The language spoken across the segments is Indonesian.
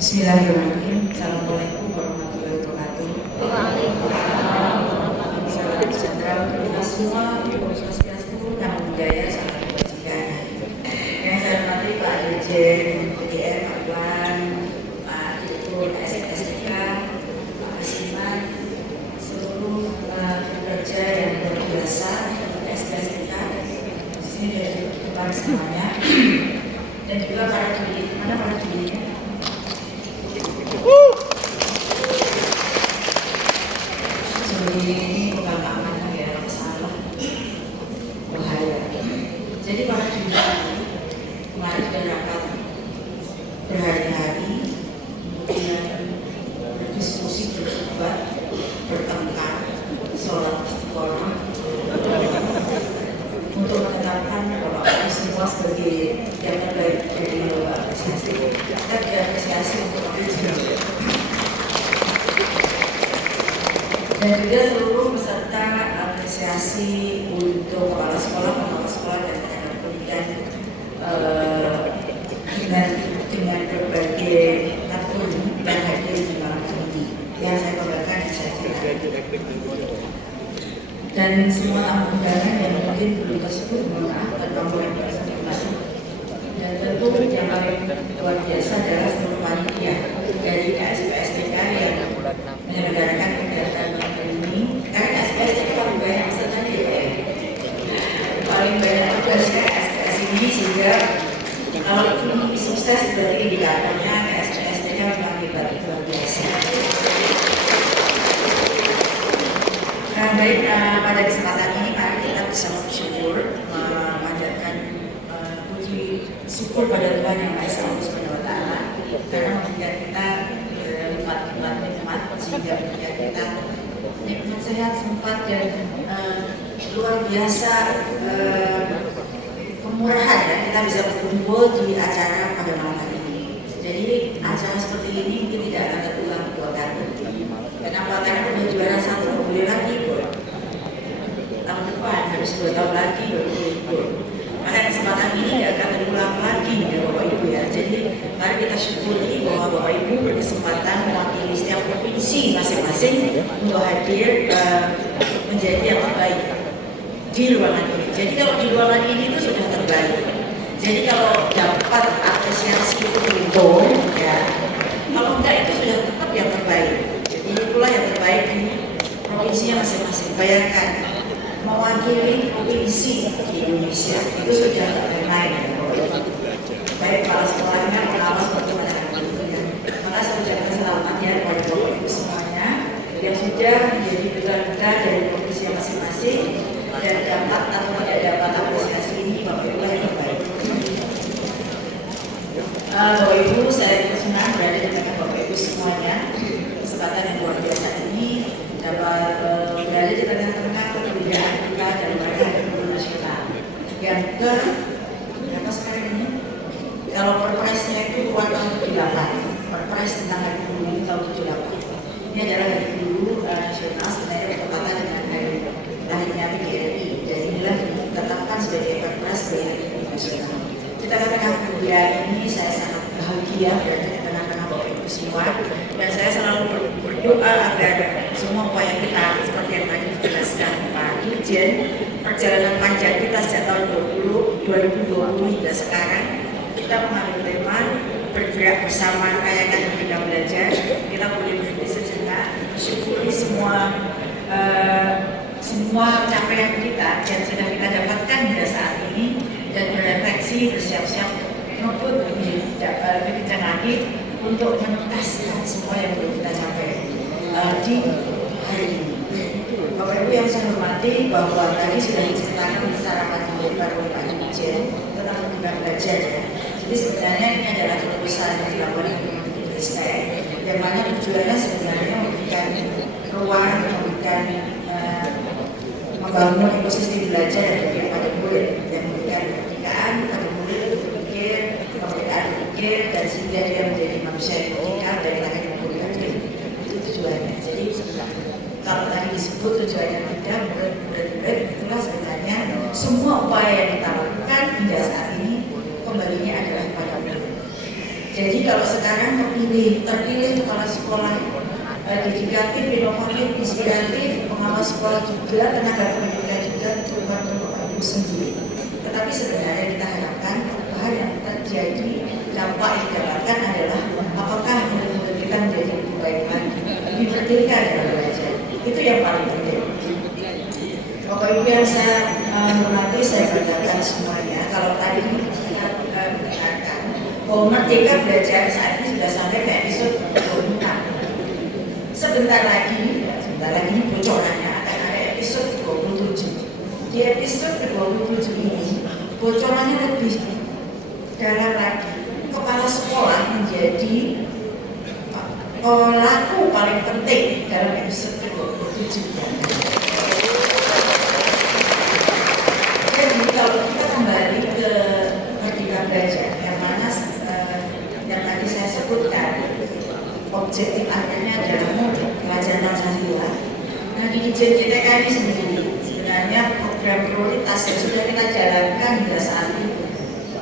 Bismillahirrahmanirrahim. Assalamualaikum warahmatullahi wabarakatuh. Waalaikumsalam. Salam sejahtera untuk kita semua. Om Swastiastu, Namo Buddhaya, salam kebajikan. Yang saya hormati Pak Dirjen PDN, Pak Iwan, Pak Direktur SSTK, Pak Asiman, seluruh pekerja yang luar biasa SSTK, di sini dari depan semuanya, dan juga para juri. Mana para jurinya? Ini bukan keamanan ya, salah, bahaya. Jadi para juri kemarin sudah rapat berhari-hari, kemudian berdiskusi, berdebat, bertengkar, sholat istiqomah untuk menetapkan kalau semua sebagai yang terbaik dari apresiasi. Kita diapresiasi untuk apresiasi. Dan juga seluruh peserta apresiasi untuk kepala sekolah dan tenaga pendidikan dengan berbagai akun yang hadir di malam ini yang saya banggakan dan saya cintai. Dan semua tamu undangan yang mungkin belum tersebut, mohon maaf tanpa boleh disebutkan. Dan tentu yang paling luar biasa adalah seluruh panitia dari KSPSTK yang menyelenggarakan kegiatan ini. Karena KSPSTK paling banyak pesertanya ya, paling banyak tugasnya KSPS ini, sehingga kalau ini sukses berarti indikatornya KSPSTK memang hebat, luar biasa. Baik, pada kesempatan ini mari kita bisa bersyukur, memanjatkan puji syukur pada Tuhan Yang Maha Esa Subhanahu wa Ta'ala karena memberikan kita nikmat nikmat sehingga memberikan kita nikmat sehat, sempat dan luar biasa kemurahan ya, kita bisa berkumpul di acara pada malam hari ini. Jadi acara seperti ini mungkin tidak akan terulang dua kali. Kenapa? Karena udah juara satu, boleh lagi tahun depan, harus 2 tahun lagi baru boleh ikut. Maka kesempatan ini tidak akan terulang lagi ya Bapak Ibu ya. Jadi mari kita syukuri bahwa Bapak Ibu berkesempatan mewakili setiap provinsi masing-masing untuk hadir menjadi yang terbaik di ruangan ini. Jadi kalau di ruangan ini itu sudah terbaik. Jadi kalau dapat apresiasi itu beruntung ya, kalau enggak itu sudah tetap yang terbaik. Jadi itulah yang terbaik di provinsinya masing-masing. Bayangkan mewakili provinsi di Indonesia itu sudah main. Baik kepala sekolahnya, pengawas maupun anak-anaknya. Maka saya ucapkan selamat ya kepada Bapak Ibu semuanya yang sudah menjadi duta-duta dari provinsi masing-masing dan dapat atau tidak dapat apresiasi ini Bapak Ibu yang terbaik. Bapak Ibu, saya senang berada di tengah Bapak Ibu semuanya. Kesempatan yang luar biasa ini dapat berada di tengah-tengah perbedaan kita dan mereka yang nasional. Yang ke berapa sekarang ini? Kalau perpresnya itu keluar tahun 78, perpres tentang hari guru tahun 78. Ini adalah hari guru nasional sebenarnya bertepatan dengan hari lahirnya PGRI. Jadi inilah ditetapkan sebagai perpres sebagai hari guru nasional. Kita katakan kemudian ini saya sangat bahagia berada di tengah-tengah Bapak Ibu semua, dan saya selalu berdoa agar semua upaya kita seperti yang tadi dijelaskan Pak Dirjen, perjalanan panjang kita sejak tahun 2020 hingga sekarang, kita mengambil tema bergerak bersama kayakan Merdeka Belajar. Kita boleh berhenti sejenak, syukuri semua capaian kita yang sudah kita dapatkan hingga saat ini, dan berefleksi, bersiap-siap ngebut lebih kencang lagi untuk menuntaskan semua yang belum kita capai di hari ini. Bapak Ibu yang saya hormati, bahwa tadi sudah diceritakan secara panjang lebar oleh Pak Dirjen tentang Merdeka Belajar ya. Jadi sebenarnya ini adalah terobosan yang dilakukan oleh Kemenristek, yang mana tujuannya sebenarnya memberikan ruang, memberikan membangun ekosistem belajar yang berikan pada murid, yang memberikan kemerdekaan pada murid untuk berpikir, kemerdekaan berpikir, dan sehingga dia menjadi manusia yang berdikar dari lahir dan batin. Itu tujuannya. Jadi kalau tadi disebut tujuannya tidak murid-murid, itulah sebenarnya semua upaya yang kita lakukan hingga saat ini kembalinya adalah pada murid. Jadi kalau sekarang terpilih kepala sekolah dedikatif, inovatif, inspiratif, pengawas sekolah juga, tenaga pendidikan juga, bukan untuk ibu sendiri. Tetapi sebenarnya kita harapkan hal yang terjadi, dampak yang didapatkan adalah apakah murid-murid kita menjadi lebih baik lagi, lebih merdeka dalam belajar. Itu yang paling penting. Bapak Ibu yang saya hormati, saya banggakan semuanya. Kalau tadi kita mendengarkan bahwa merdeka belajar saat ini sudah sampai ke episode 26. Sebentar lagi ini bocorannya akan ada episode 27. Di episode 27 ini bocorannya lebih dalam lagi. Kepala sekolah menjadi pelaku paling penting dalam episode 27. Jadi kalau kita kembali ke merdeka belajar, yang mana yang tadi saya sebutkan, objektif akhirnya adalah belajar Pancasila. Nah, di Dijen JTK ini sendiri sebenarnya program prioritas yang sudah kita jalankan hingga saat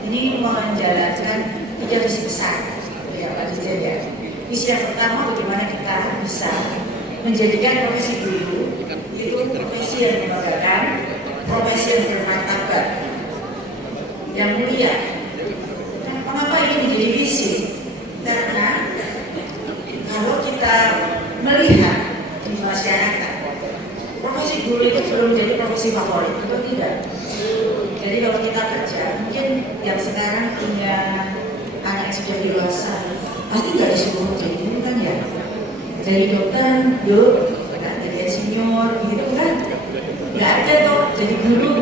ini menjalankan 3 visi besar, ya Pak Dijen ya. Visi yang pertama, bagaimana kita bisa menjadikan profesi guru itu profesi yang membanggakan, profesi yang bermartabat, yang mulia. Nah, mengapa ini menjadi visi? Karena kalau kita melihat di masyarakat, profesi guru itu belum jadi profesi favorit, itu tidak. Jadi kalau kita kerja, mungkin yang sekarang punya anak yang sudah dewasa, pasti nggak disuruh jadi guru kan ya. Jadi dokter, jadi senior, gitu kan? Nggak ada toh jadi guru.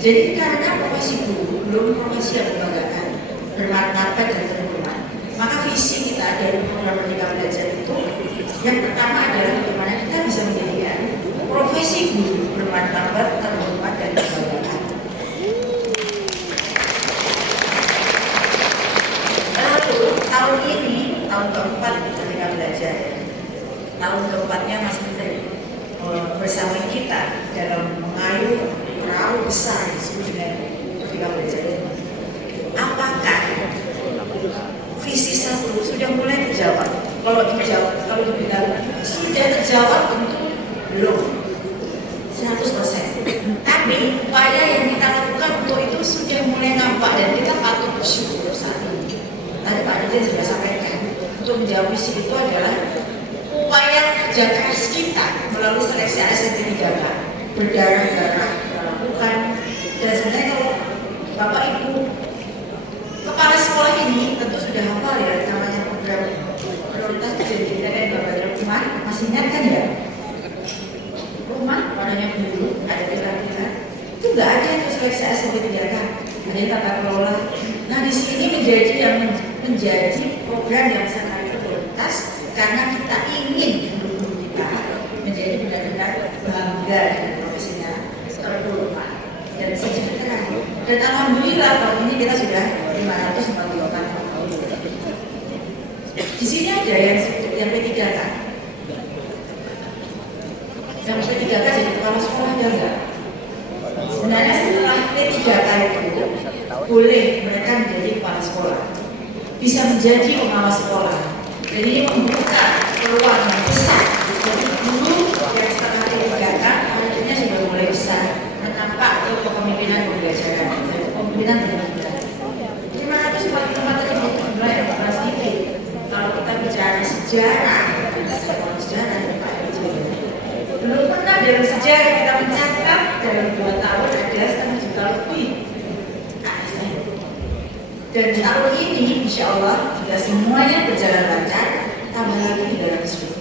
Jadi karena profesi guru belum profesi yang membanggakan, bermartabat dan terhormat, maka visi kita dari program Merdeka Belajar itu yang pertama adalah bagaimana kita bisa menjadikan profesi guru bermartabat, terhormat dan berbanggakan. Lalu tahun ini tahun keempat Merdeka Belajar, tahun keempatnya Mas Menteri bersama kita dalam mengayuh perahu besar dengan Merdeka Belajar. Apakah visi 1 sudah mulai terjawab? Kalau dibilang sudah terjawab tentu belum 100%. Tapi upaya yang kita lakukan untuk itu sudah mulai nampak dan kita patut bersyukur saat ini. Tadi Pak Dirjen sudah sampaikan, untuk menjawab visi itu adalah upaya kerja keras kita melalui seleksi ASN 3K, berdarah-darah lakukan. Dan sebenarnya kalau Bapak Ibu kepala sekolah ini tentu sudah hafal ya namanya program prioritas Dijen JTK Bapak Rumah, masih ingat kan ya? Rumah warnanya biru, ada pilar-pilar. Itu nggak ada yang seleksi ASN 3K, ada yang tata kelola. Nah di sini menjadi program yang sangat prioritas karena kita ingin guru-guru kita menjadi benar-benar bangga dengan profesinya, terhormat dan sejahtera. Dan alhamdulillah tahun ini kita sudah 544. Di sini ada yang P3K. Yang P3K jadi kepala sekolah ada enggak? Sebenarnya setelah P3K itu boleh mereka menjadi kepala sekolah, bisa menjadi pengawas sekolah. Jadi ini membuka peluang yang besar. Jadi guru yang setelah P3K akhirnya sudah mulai bisa menampak ke kepemimpinan pembelajaran, kepemimpinan pendidikan. 544 tadi itu mulai ada sedikit. Kalau kita bicara sejarah Pak Dirjen, belum pernah dalam sejarah kita mencatat dalam 2 tahun ada 1,5 juta lebih ASN. Dan tahun ini insya Allah jika semuanya berjalan lancar, tambah lagi 300 ribu.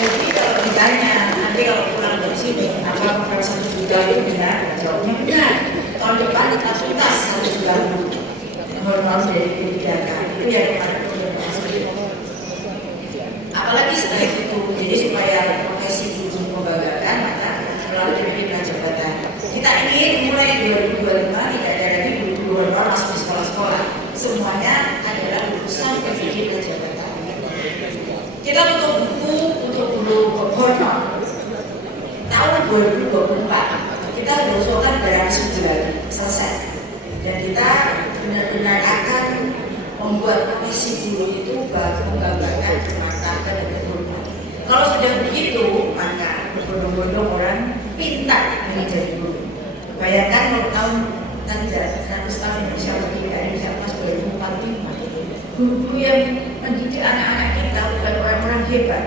Jadi kalau ditanya nanti kalau pulang dari sini apa program 1 juta itu benar? Jawabnya benar. Tahun depan kita tuntas 1 juta lebih. Hormat dari P3K itu yang apalagi setelah itu, jadi supaya profesi guru membanggakan maka melalui pimpinan jabatan kita ingin mulai 2025 tidak ada lagi guru baru masuk di sekolah-sekolah, semuanya adalah lulusan pimpinan jabatan. Kita tutup buku untuk guru honor tahun 2024 kita sudah usulkan 300 ribu lagi selesai dan kita benar-benar berbondong-bondong orang pintar ingin jadi guru. Bayangkan kalau tahun tadi 100 tahun Indonesia merdeka, Indonesia pas 2045, guru-guru yang mendidik anak-anak kita bukan orang-orang hebat.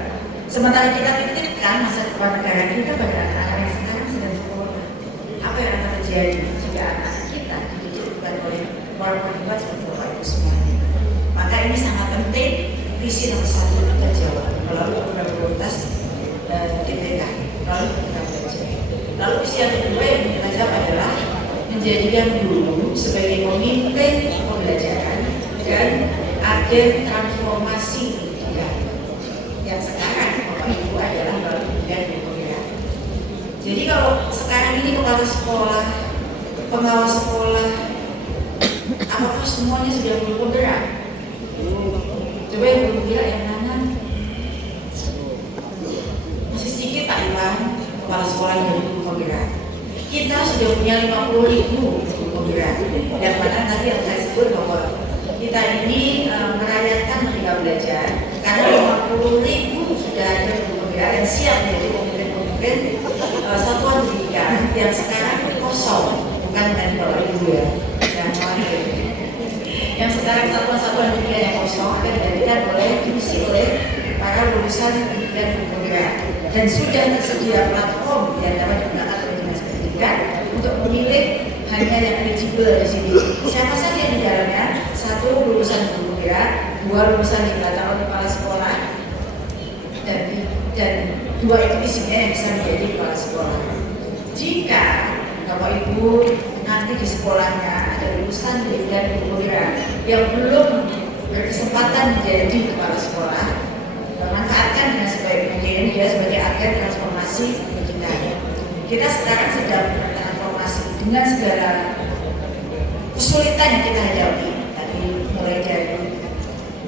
Sementara kita titipkan masa depan negara kita pada anak-anak yang sekarang sedang sekolah. Apa yang akan terjadi jika anak-anak kita dididik bukan oleh orang-orang hebat seperti Bapak Ibu semuanya? Maka ini sangat penting. Visi nomor 1 kita jawab melalui program prioritas DPK, melalui program belajar. Lalu visi yang kedua yang kita jawab adalah menjadikan guru sebagai pemimpin pembelajaran dan agen transformasi pendidikan. Yang sekarang Bapak Ibu adalah melalui pendidikan dan pembelajaran. Jadi kalau sekarang ini kepala sekolah, pengawas sekolah, apakah semuanya sudah bergerak? Coba yang bergerak yang mana? Masih sedikit Pak Iwan, kepala sekolah yang bergerak. Kita sudah punya 50.000 guru penggerak. Yang mana tadi yang saya sebut bahwa kita ini merayakan Merdeka Belajar karena 50.000 sudah ada guru penggerak yang siap menjadi pemimpin-pemimpin satuan pendidikan yang sekarang kosong, bukan dari Bapak Ibu ya, yang sekarang satuan-satuan pendidikan yang kosong akan diisi oleh para lulusan pendidikan penggerak, dan sudah tersedia platform yang dapat digunakan oleh dinas pendidikan untuk memilih hanya yang eligible di sini. Siapa saja di dalamnya? 1 lulusan guru penggerak, 2 lulusan yang dibaca oleh kepala sekolah, dan 2 itu isinya yang bisa menjadi kepala sekolah. Jika Bapak Ibu nanti di sekolahnya ada lulusan pendidikan guru penggerak yang belum berkesempatan menjadi kepala sekolah, manfaatkan dengan sebaik mungkin dia sebagai agen transformasi pendidikan. Kita sekarang sedang bertransformasi dengan segala kesulitan yang kita hadapi. Tadi mulai dari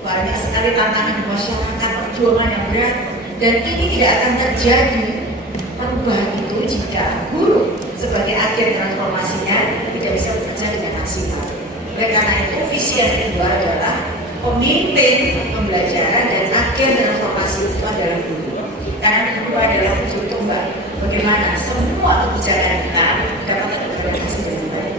banyak sekali tantangan masyarakat, perjuangan yang berat, dan ini tidak akan terjadi perubahan itu jika guru sebagai agen transformasinya tidak bisa bekerja dengan maksimal. Oleh karena itu visi yang kedua adalah pemimpin pembelajaran dan agen transformasi itu adalah guru. Karena guru adalah ujung tombak bagaimana semua kebijakan kita dapat terrealisasi dengan baik.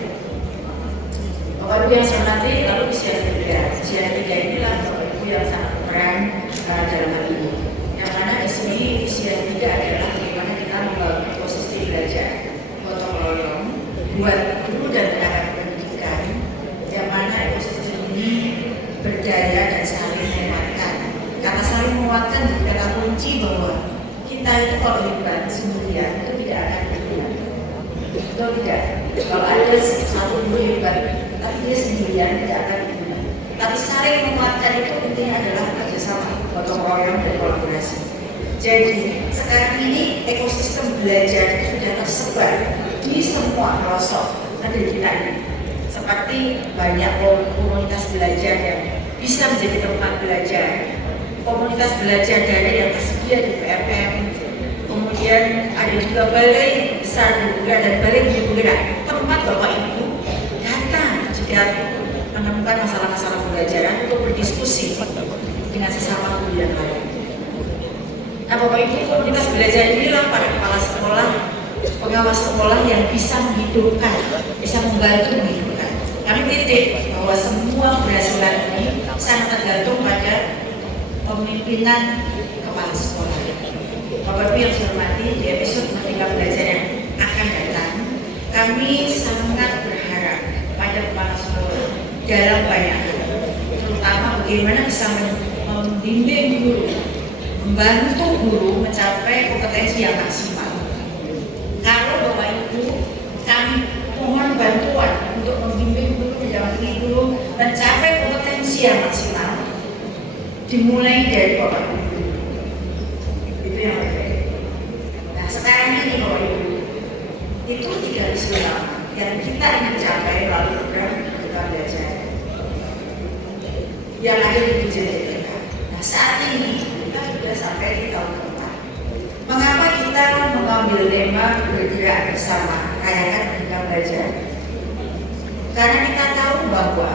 Bapak Ibu yang saya hormati, lalu visi yang ketiga. Visi yang ketiga inilah Bapak Ibu yang sangat berperan dalam hal ini. Yang mana di sini visi yang ketiga adalah bagaimana kita membangun ekosistem belajar gotong royong buat guru dan tenaga pendidikan, yang mana ekosistem ini berdaya dan saling menguatkan. Kata saling menguatkan jadi kata kunci bahwa kita itu kalau hebat sendirian itu tidak akan berguna. Betul tidak? Kalau ada satu guru hebat tapi dia sendirian tidak akan berguna. Tapi saling menguatkan itu intinya adalah kerjasama, gotong royong dan kolaborasi. Jadi sekarang ini ekosistem belajar itu sudah tersebar di semua pelosok negeri kita ini. Seperti banyak komunitas belajar yang bisa menjadi tempat belajar, komunitas belajar daring yang tersedia di PMM, kemudian ada juga balai besar juga dan balai guru penggerak, tempat Bapak Ibu datang jika menemukan masalah-masalah pembelajaran untuk berdiskusi dengan sesama guru yang lain. Nah Bapak Ibu, komunitas belajar inilah para kepala sekolah, pengawas sekolah yang bisa menghidupkan, bisa membantu menghidupkan. Kami titik bahwa semua keberhasilan ini sangat tergantung pada pemimpinan kepala sekolah. Bapak Ibu yang saya hormati, di episode Merdeka Belajar yang akan datang, kami sangat berharap pada kepala sekolah dalam banyak hal, terutama bagaimana bisa membimbing guru, membantu guru mencapai kompetensi yang maksimal. Kalau Bapak Ibu, kami mohon bantuan untuk membimbing guru, mendampingi guru mencapai kompetensi yang maksimal, dimulai dari Bapak Ibu. Itu yang terbaik. Nah sekarang ini Bapak Ibu, itu 3 isu yang kita ingin capai melalui program Merdeka Belajar yang ada di DPK. Nah saat ini kita sudah sampai di tahun keempat. Mengapa kita mengambil tema bergerak bersama rayakan Merdeka Belajar? Karena kita tahu bahwa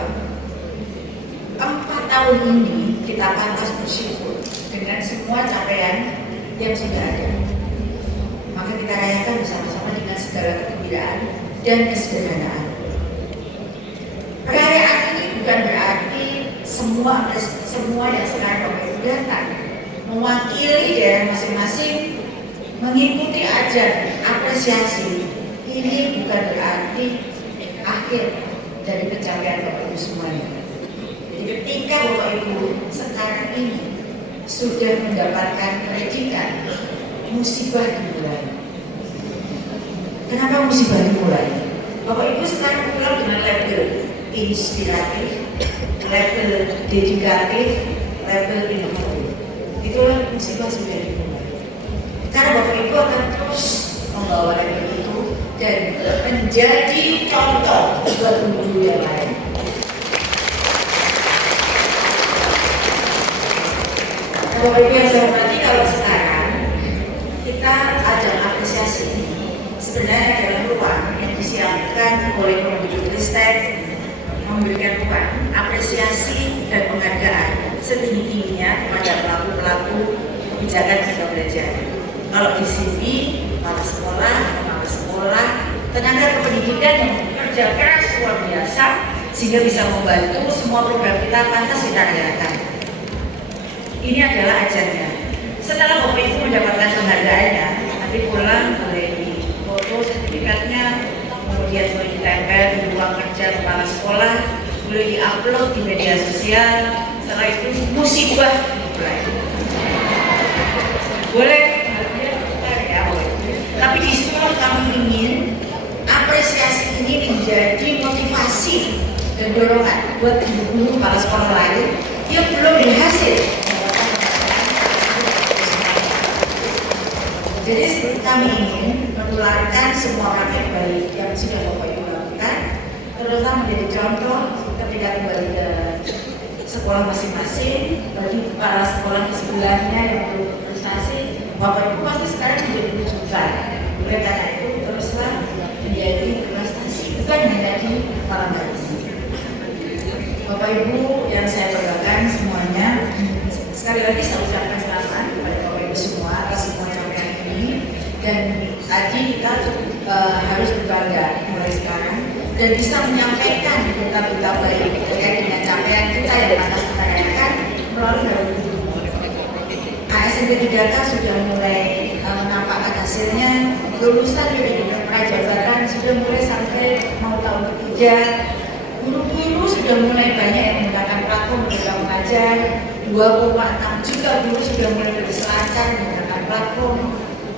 4 tahun ini kita pantas bersyukur dengan semua capaian yang sudah ada. Maka kita rayakan bersama-sama dengan segala kegembiraan dan kesederhanaan. Perayaan ini bukan berarti semua yang sekarang Bapak Ibu datang mewakili daerah masing-masing mengikuti ajaran apresiasi. Ini bukan berarti akhir dari pencapaian Bapak Ibu semuanya. Jadi ketika Bapak Ibu sekarang ini sudah mendapatkan predikat musibah dimulai. Kenapa musibah dimulai? Bapak Ibu sekarang pulang dengan label inspiratif, label dedikatif, label inovatif. Itulah musibah sudah dimulai. Karena Bapak Ibu akan terus membawa label itu dan menjadi contoh buat guru yang lain. Bapak Ibu yang saya hormati, kalau sekarang kita ajang apresiasi ini sebenarnya adalah ruang yang disiapkan oleh Kemendikbudristek memberikan ruang apresiasi dan penghargaan setinggi-tingginya kepada pelaku-pelaku kebijakan siswa belajar. Kalau di sini para sekolah, tenaga kependidikan yang bekerja keras luar biasa sehingga bisa membantu semua program kita pantas kita rayakan. Ini adalah ajarnya. Setelah Bapak Ibu mendapatkan penghargaannya, nanti pulang boleh foto sertifikatnya, kemudian boleh ditempel di ruang kerja kepala sekolah, boleh diupload di media sosial. Setelah itu musibah dimulai. Boleh, ya boleh. Tapi di situ kami ingin apresiasi ini menjadi motivasi dan dorongan buat guru-guru kepala sekolah lain yang belum berhasil. Jadi kami ingin menularkan semua praktek baik yang sudah Bapak Ibu lakukan, terutama menjadi contoh ketika kembali ke sekolah masing-masing bagi kepala sekolah di sebelahnya yang belum berprestasi. Bapak Ibu pasti sekarang menjadi rujukan. Oleh karena itu teruslah menjadi prestasi, bukan hanya di kepala baris. Bapak Ibu yang saya banggakan semuanya, sekali lagi saya ucapkan selamat kepada Bapak Ibu semua atas semua capaian ini. Dan tadi kita harus berbangga mulai sekarang dan bisa menyampaikan berita-berita baik terkait dengan capaian kita yang pantas kita rayakan melalui hal ini. ASN 3K sudah mulai menampakkan hasilnya, lulusan dari prajabatan sudah mulai sampai mau tahun ketiga, guru-guru sudah mulai banyak yang menggunakan platform program mengajar, 2,6 juta guru sudah mulai berselancar menggunakan platform.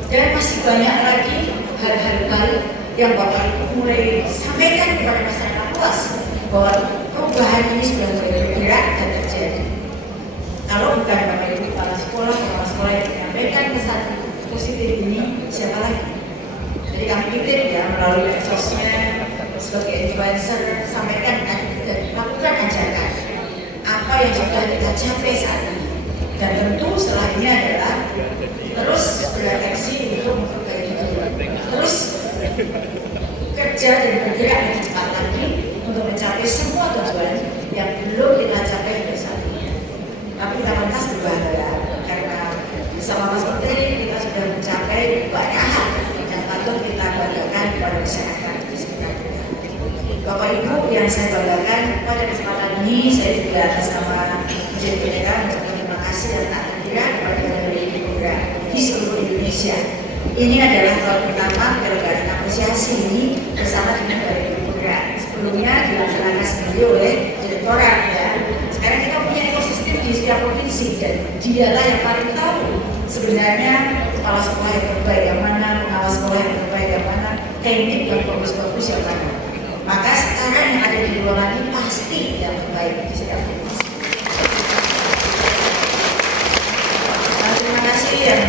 Dan masih banyak lagi hal-hal baik yang Bapak Ibu mulai sampaikan kepada masyarakat luas bahwa perubahan ini sudah mulai bergerak dan terjadi. Kalau bukan Bapak Ibu kepala sekolah yang menyampaikan pesan positif ini, siapa lagi? Jadi kami titip ya melalui medsosnya sebagai influencer, sampaikan dan lakukan ajakan apa yang sudah kita capai saat ini. Dan tentu setelah ini adalah terus berefleksi untuk memperbaiki diri, terus kerja dan bergerak lebih cepat lagi untuk mencapai semua tujuan yang belum kita capai hingga saat ini. Tapi kita pantas berbangga karena bersama Mas Menteri kita sudah mencapai banyak hal yang patut kita banggakan kepada masyarakat di sekitar kita. Bapak Ibu yang saya banggakan, pada kesempatan ini saya juga atas nama JPK terima kasih dan tak terkira kepada dari program di seluruh Indonesia. Ini adalah tahun pertama penyelenggaraan apresiasi ini bersama dengan dari program. Sebelumnya dilaksanakan sendiri oleh direktorat ya. Sekarang kita punya ekosistem di setiap provinsi dan dialah yang paling tahu sebenarnya kepala sekolah yang terbaik yang mana, pengawas sekolah yang terbaik yang mana, teknik yang bagus-bagus yang mana. Maka sekarang yang ada di ruangan ini pasti yang terbaik di setiap provinsi. Terima kasih yang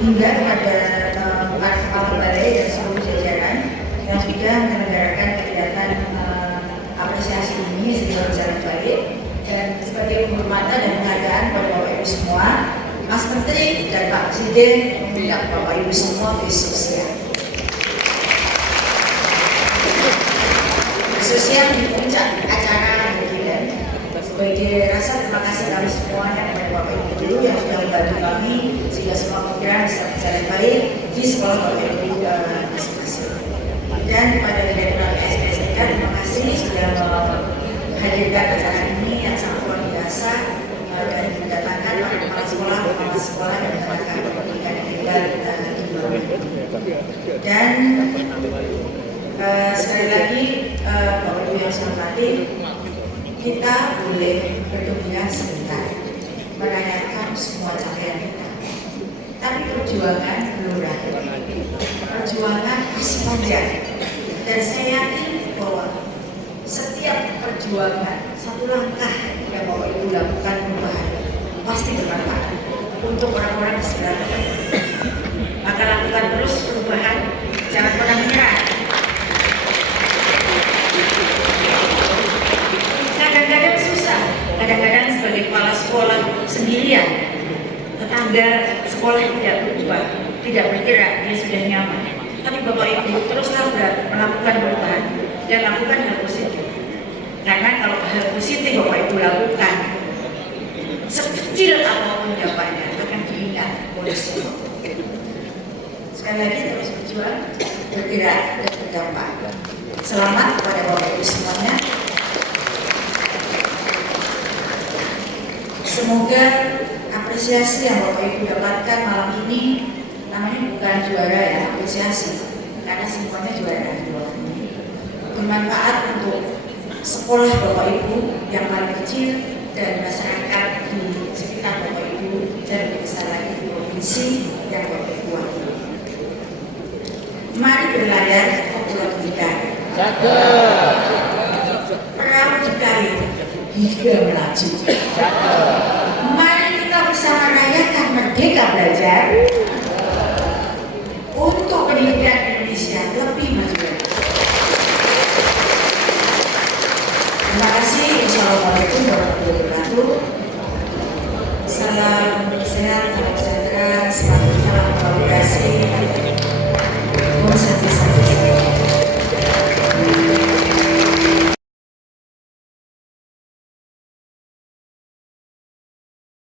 hingga kepada kepala balai dan seluruh jajaran yang sudah menyelenggarakan kegiatan apresiasi ini sehingga berjalan baik. Dan sebagai penghormatan dan penghargaan kepada Bapak Ibu semua, Mas Menteri dan Pak Presiden mengundang Bapak Ibu semua besok siang. Besok siang di puncak acara dan sebagai rasa terima kasih kami semuanya kepada Bapak Ibu dulu yang sudah membantu kami sehingga semua program bisa berjalan baik. di sekolah Bapak Ibu masing-masing. Dan kepada Direktur SPSK, terima kasih sudah menghadirkan acara ini yang sangat luar biasa dan mendatangkan para kepala sekolah dan tenaga pendidikan yang tinggal di bawah. Dan sekali lagi Bapak Ibu yang saya hormati, kita boleh bergembira sebentar merayakan semua capaian kita. Tapi perjuangan belum berakhir. Perjuangan masih panjang. Dan saya yakin bahwa setiap perjuangan, satu langkah yang Bapak Ibu lakukan perubahan pasti bermanfaat untuk orang-orang di sekitar Bapak Ibu. Maka lakukan terus perubahan, jangan pernah menyerah. Kadang-kadang susah, kadang-kadang sebagai kepala sekolah sendirian, tetangga sekolah tidak berubah, tidak bergerak, dia sudah nyaman. Tapi Bapak Ibu teruslah melakukan perubahan dan lakukan hal positif. Karena kalau hal positif Bapak Ibu lakukan, sekecil apapun dampaknya akan diingat oleh semua. Sekali lagi terus berjuang, bergerak dan berdampak. Selamat kepada Bapak Ibu semuanya. Semoga apresiasi yang Bapak Ibu dapatkan malam ini, namanya bukan juara ya, apresiasi, karena semuanya juara ini bermanfaat untuk sekolah Bapak Ibu yang paling kecil dan masyarakat di sekitar Bapak Ibu dan lebih besar lagi di provinsi yang Bapak Ibu wakili. Mari berlayar ke Pulau Pendidikan. Perahu dikali hingga melaju. Mari kita bersama rayakan Merdeka Belajar untuk pendidikan Indonesia lebih maju lagi. Terima kasih. Wassalamualaikum warahmatullahi wabarakatuh. Salam sehat.